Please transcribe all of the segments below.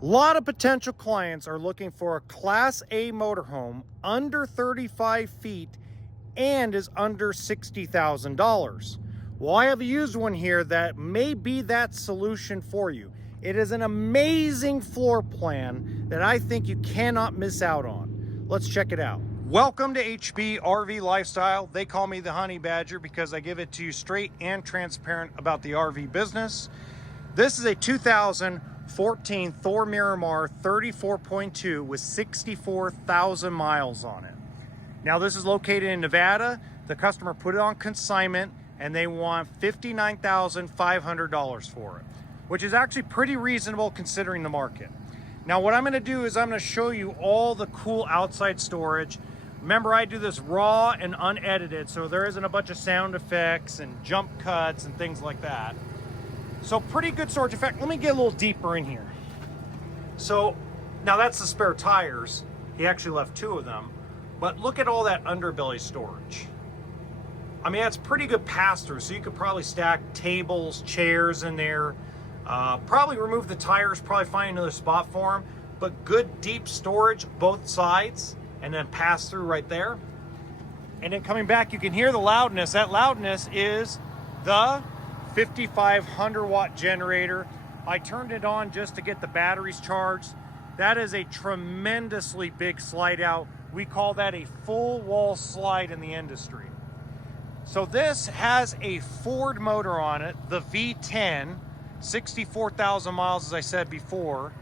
A lot of potential clients are looking for a Class A motorhome under 35 feet and is under $60,000. Well, I have a used one here that may be that solution for you. It is an amazing floor plan that I think you cannot miss out on. Let's check it out. Welcome to HBRV Lifestyle. They call me the Honey Badger because I give it to you straight and transparent about the RV business. This is a 2014 Thor Miramar 34.2 with 64,000 miles on it. Now this is located in Nevada. The customer put it on consignment and they want $59,500 for it, which is actually pretty reasonable considering the market. Now what I'm gonna do is I'm gonna show you all the cool outside storage. Remember, I do this raw and unedited, so there isn't a bunch of sound effects and jump cuts and things like that. So pretty good storage. In fact, let me get a little deeper in here. So now that's the spare tires. He actually left 2 of them, but look at all that underbelly storage. I mean, that's pretty good pass-through, so you could probably stack tables, chairs in there, probably remove the tires, probably find another spot for them, but good deep storage both sides, and then pass through right there. And then coming back, you can hear the loudness. That loudness is the 5,500 watt generator. I turned it on just to get the batteries charged. That is a tremendously big slide out. We call that a full wall slide in the industry. So this has a Ford motor on it, the V10, 64,000 miles, as I said before.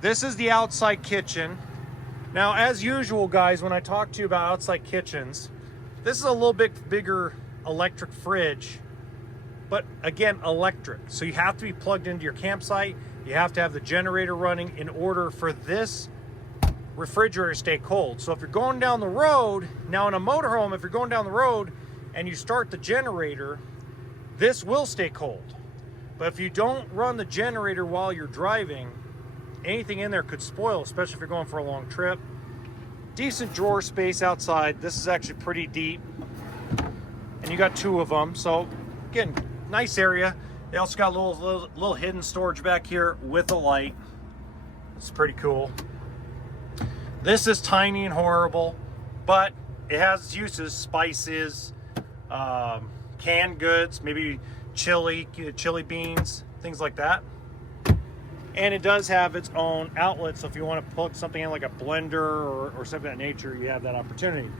This is the outside kitchen. Now, as usual, guys, when I talk to you about outside kitchens, this is a little bit bigger electric fridge, but again, electric. So you have to be plugged into your campsite. You have to have the generator running in order for this refrigerator to stay cold. So if you're going down the road, now in a motorhome, if you're going down the road and you start the generator, this will stay cold. But if you don't run the generator while you're driving, anything in there could spoil, especially if you're going for a long trip. Decent drawer space outside. This is actually pretty deep. And you got 2 of them. So again, nice area. They also got a little hidden storage back here with a light. It's pretty cool. This is tiny and horrible, but it has its uses. Spices, canned goods, maybe chili beans, things like that. And it does have its own outlet, so if you want to plug something in like a blender or something of that nature, you have that opportunity.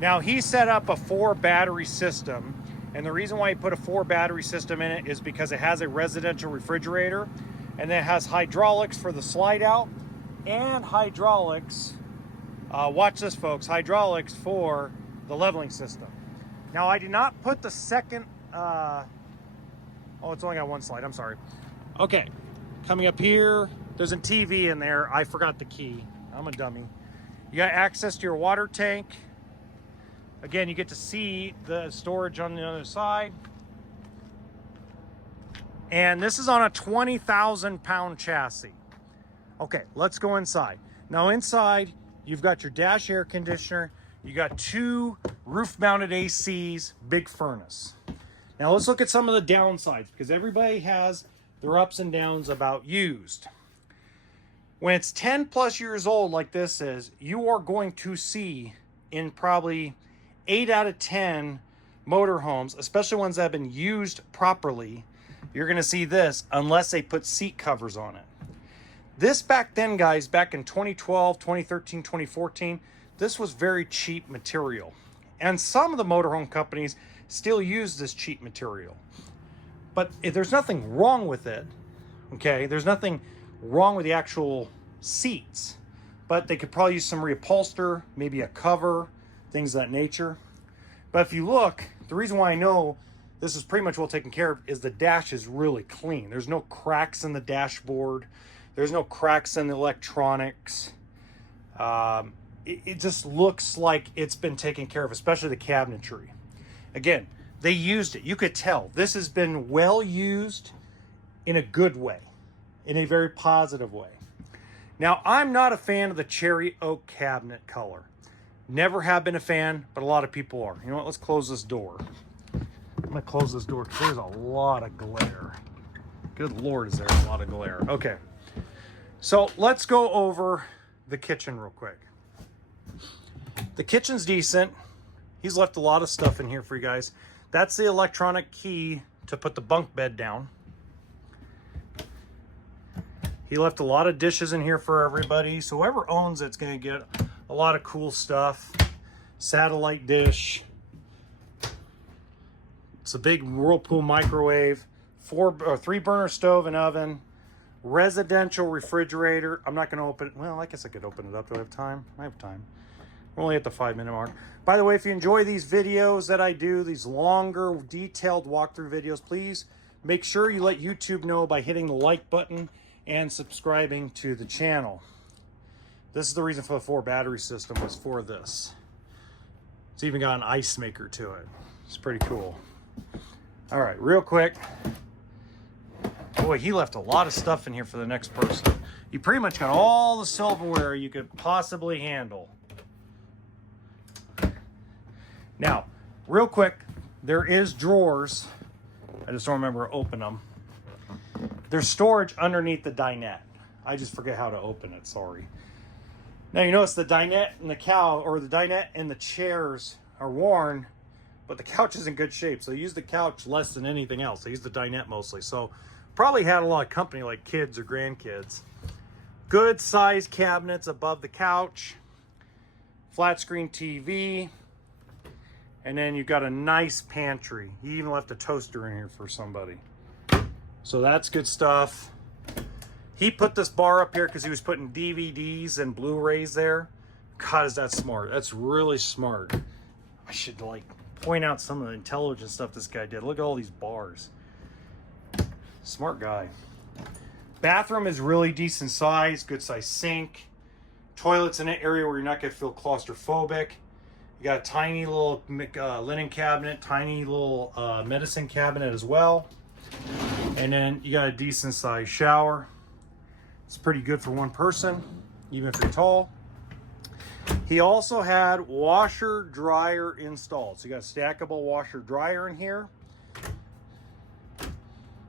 Now, he set up a 4 battery system, and the reason why he put a 4 battery system in it is because it has a residential refrigerator, and then it has hydraulics for the slide out, and hydraulics, watch this folks, hydraulics for the leveling system. Now, I did not put the second, oh, it's only got 1 slide, I'm sorry. Okay. Coming up here, there's a TV in there. I forgot the key. I'm a dummy. You got access to your water tank. Again, you get to see the storage on the other side. And this is on a 20,000 pound chassis. Okay, let's go inside. Now inside, you've got your dash air conditioner. You got 2 roof mounted ACs, big furnace. Now let's look at some of the downsides, because everybody has their ups and downs about used. When it's 10 plus years old like this is, you are going to see in probably 8 out of 10 motorhomes, especially ones that have been used properly, you're gonna see this unless they put seat covers on it. This back then, guys, back in 2012, 2013, 2014, this was very cheap material. And some of the motorhome companies still use this cheap material. But if there's nothing wrong with it, okay? There's nothing wrong with the actual seats, but they could probably use some reupholster, maybe a cover, things of that nature. But if you look, the reason why I know this is pretty much well taken care of is the dash is really clean. There's no cracks in the dashboard. There's no cracks in the electronics. It just looks like it's been taken care of, especially the cabinetry. Again, they used it. You could tell this has been well used in a good way, in a very positive way. Now, I'm not a fan of the cherry oak cabinet color. Never have been a fan, but a lot of people are. You know what? Let's close this door. I'm going to close this door because there's a lot of glare. Good Lord, is there a lot of glare. Okay. So let's go over the kitchen real quick. The kitchen's decent. He's left a lot of stuff in here for you guys. That's the electronic key to put the bunk bed down. He left a lot of dishes in here for everybody. So whoever owns it's going to get a lot of cool stuff. Satellite dish. It's a big Whirlpool microwave. 3 burner stove and oven. Residential refrigerator. I'm not going to open it. Well, I guess I could open it up. Do I have time? I have time. We're only at the 5-minute mark. By the way, if you enjoy these videos that I do, these longer, detailed walkthrough videos, please make sure you let YouTube know by hitting the like button and subscribing to the channel. This is the reason for the 4 battery system, was for this. It's even got an ice maker to it. It's pretty cool. All right, real quick. Boy, he left a lot of stuff in here for the next person. You pretty much got all the silverware you could possibly handle. Now, real quick, there is drawers. I just don't remember to open them. There's storage underneath the dinette. I just forget how to open it, sorry. Now you notice the dinette and the dinette and the chairs are worn, but the couch is in good shape. So they use the couch less than anything else. They use the dinette mostly. So probably had a lot of company like kids or grandkids. Good size cabinets above the couch. Flat screen TV. And then you've got a nice pantry. He even left a toaster in here for somebody. So that's good stuff. He put this bar up here because he was putting DVDs and Blu-rays there. God, is that smart. That's really smart. I should like point out some of the intelligent stuff this guy did. Look at all these bars. Smart guy. Bathroom is really decent size. Good size sink. Toilets in an area where you're not going to feel claustrophobic. You got a tiny little linen cabinet, tiny little medicine cabinet as well. And then you got a decent sized shower. It's pretty good for one person, even if you're tall. He also had washer dryer installed. So you got a stackable washer dryer in here.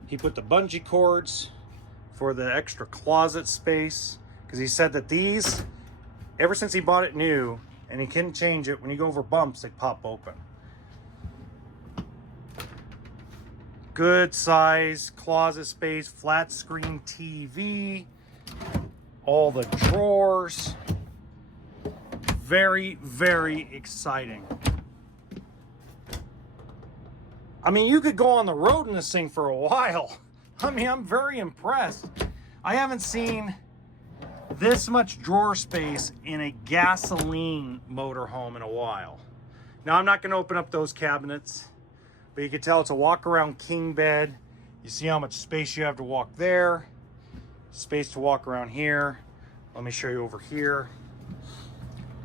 He put the bungee cords for the extra closet space, because he said that these, ever since he bought it new, and he couldn't change it, when you go over bumps, they pop open. Good size closet space, flat screen TV, all the drawers. Very, very exciting. I mean, you could go on the road in this thing for a while. I mean, I'm very impressed. I haven't seen this much drawer space in a gasoline motorhome in a while. Now, I'm not going to open up those cabinets, but you can tell it's a walk-around king bed. You see how much space you have to walk there. Space to walk around here. Let me show you over here.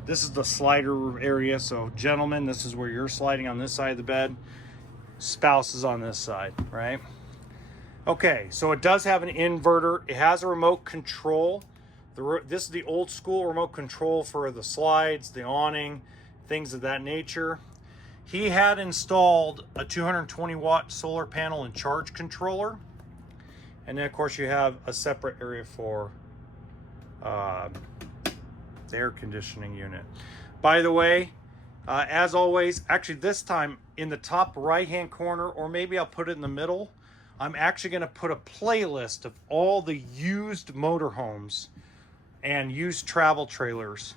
This is the slider area. So, gentlemen, this is where you're sliding on this side of the bed. Spouse is on this side, right? Okay, so it does have an inverter. It has a remote control. This is the old school remote control for the slides, the awning, things of that nature. He had installed a 220 watt solar panel and charge controller. And then of course you have a separate area for the air conditioning unit. By the way, as always, actually this time in the top right hand corner, or maybe I'll put it in the middle, I'm actually going to put a playlist of all the used motorhomes and used travel trailers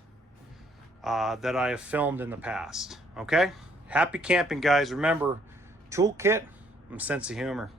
that I have filmed in the past. Okay? Happy camping, guys. Remember, toolkit and sense of humor.